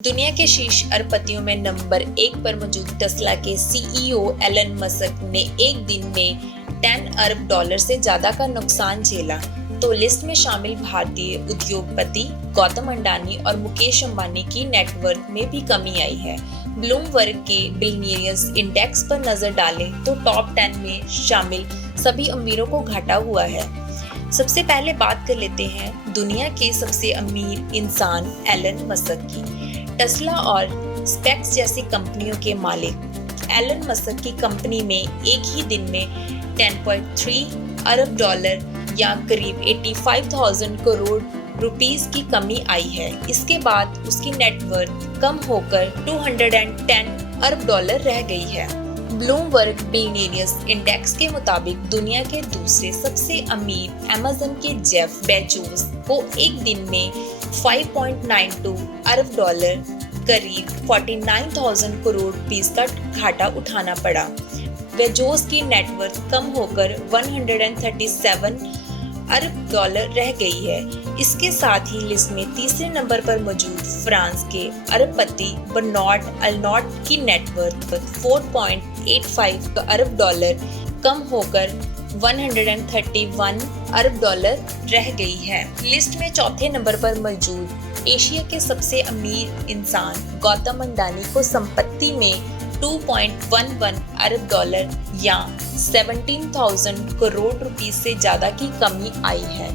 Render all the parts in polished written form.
दुनिया के शीर्ष अरबपतियों में नंबर 1 पर मौजूद टेस्ला के सीईओ एलन मस्क ने एक दिन में 10 अरब डॉलर से ज्यादा का नुकसान झेला। तो लिस्ट में शामिल भारतीय उद्योगपति गौतम अडानी और मुकेश अंबानी की नेटवर्थ में भी कमी आई है। ब्लूमबर्ग के बिलियनियर्स इंडेक्स पर नजर डालें तो टॉप 10 में शामिल सभी अमीरों को घाटा हुआ है। सबसे पहले बात कर लेते हैं दुनिया के सबसे अमीर इंसान एलन मस्क की। टेस्ला और स्पेक्स जैसी कंपनियों के मालिक एलन मस्क की कंपनी में एक ही दिन में 10.3 अरब डॉलर या करीब 85,000 करोड़ रुपीस की कमी आई है। इसके बाद उसकी नेटवर्थ कम होकर 210 अरब डॉलर रह गई है। ब्लूमबर्ग बिलियनियर्स इंडेक्स के मुताबिक दुनिया के दूसरे सबसे अमीर अमेज़न के जेफ बेजोस को एक दिन में 5.92 अरब डॉलर करीब 49,000 करोड़ रुपीस का घाटा उठाना पड़ा। बेजोस की नेटवर्थ कम होकर 137 अरब डॉलर रह गई है। इसके साथ ही लिस्ट में तीसरे नंबर पर मौजूद फ्रांस के अरबपति बर्नार्ड अर्नॉट की नेटवर्थ 4.85 अरब डॉलर कम होकर 131 अरब डॉलर रह गई है। लिस्ट में चौथे नंबर पर मौजूद एशिया के सबसे अमीर इंसान गौतम अडानी को संपत्ति में 2.11 अरब डॉलर या 17,000 करोड़ रुपीस से ज्यादा की कमी आई है।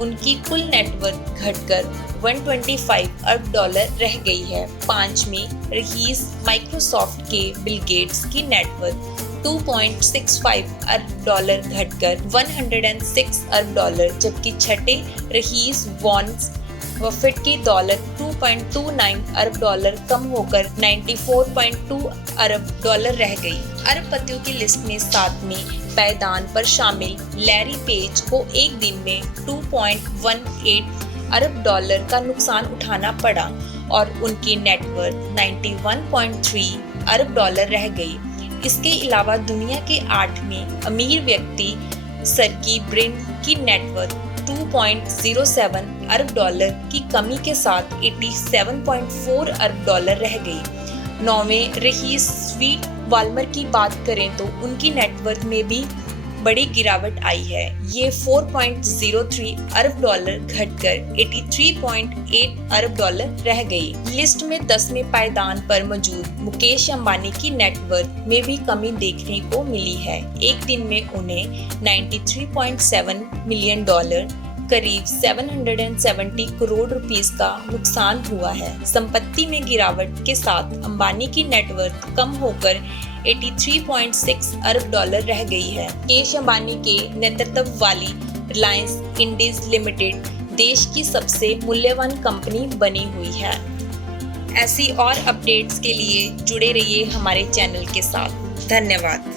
उनकी कुल नेटवर्थ घटकर 125 अरब डॉलर रह गई है। 5 में रईस माइक्रोसॉफ्ट के बिल गेट्स की नेटवर्थ 2.65 अरब डॉलर घटकर 106 अरब डॉलर, जबकि छठे रईस वॉरेन बफेट की दौलत 2.29 अरब डॉलर कम होकर 94.2 अरब डॉलर रह गई। अरबपतियों की लिस्ट में 7वें पायदान पर शामिल लैरी पेज को एक दिन में 2.18 अरब डॉलर का नुकसान उठाना पड़ा और उनकी नेटवर्थ 91.3 अरब डॉलर रह गई। इसके अलावा दुनिया के 8वें अमीर व्यक्ति सर्गी ब्रिन की नेटवर्थ 2.07 अरब डॉलर की कमी के साथ 87.4 अरब डॉलर रह गई। 9वें रईस स्वीट वाल्मर की बात करें तो उनकी नेटवर्थ में भी बड़ी गिरावट आई है। ये 4.03 अरब डॉलर घटकर 83.8 अरब डॉलर रह गई। लिस्ट में 10वें पायदान पर मौजूद मुकेश अंबानी की नेटवर्थ में भी कमी देखने को मिली है। एक दिन में उन्हें 93.7 मिलियन डॉलर करीब 770 करोड़ रुपीस का नुकसान हुआ है। संपत्ति में गिरावट के साथ अंबानी की नेटवर्थ कम होकर 83.6 अरब डॉलर रह गई है। मुकेश अंबानी के नेतृत्व वाली रिलायंस इंडस्ट्रीज लिमिटेड देश की सबसे मूल्यवान कंपनी बनी हुई है। ऐसी और अपडेट्स के लिए जुड़े रहिए हमारे चैनल के साथ। धन्यवाद।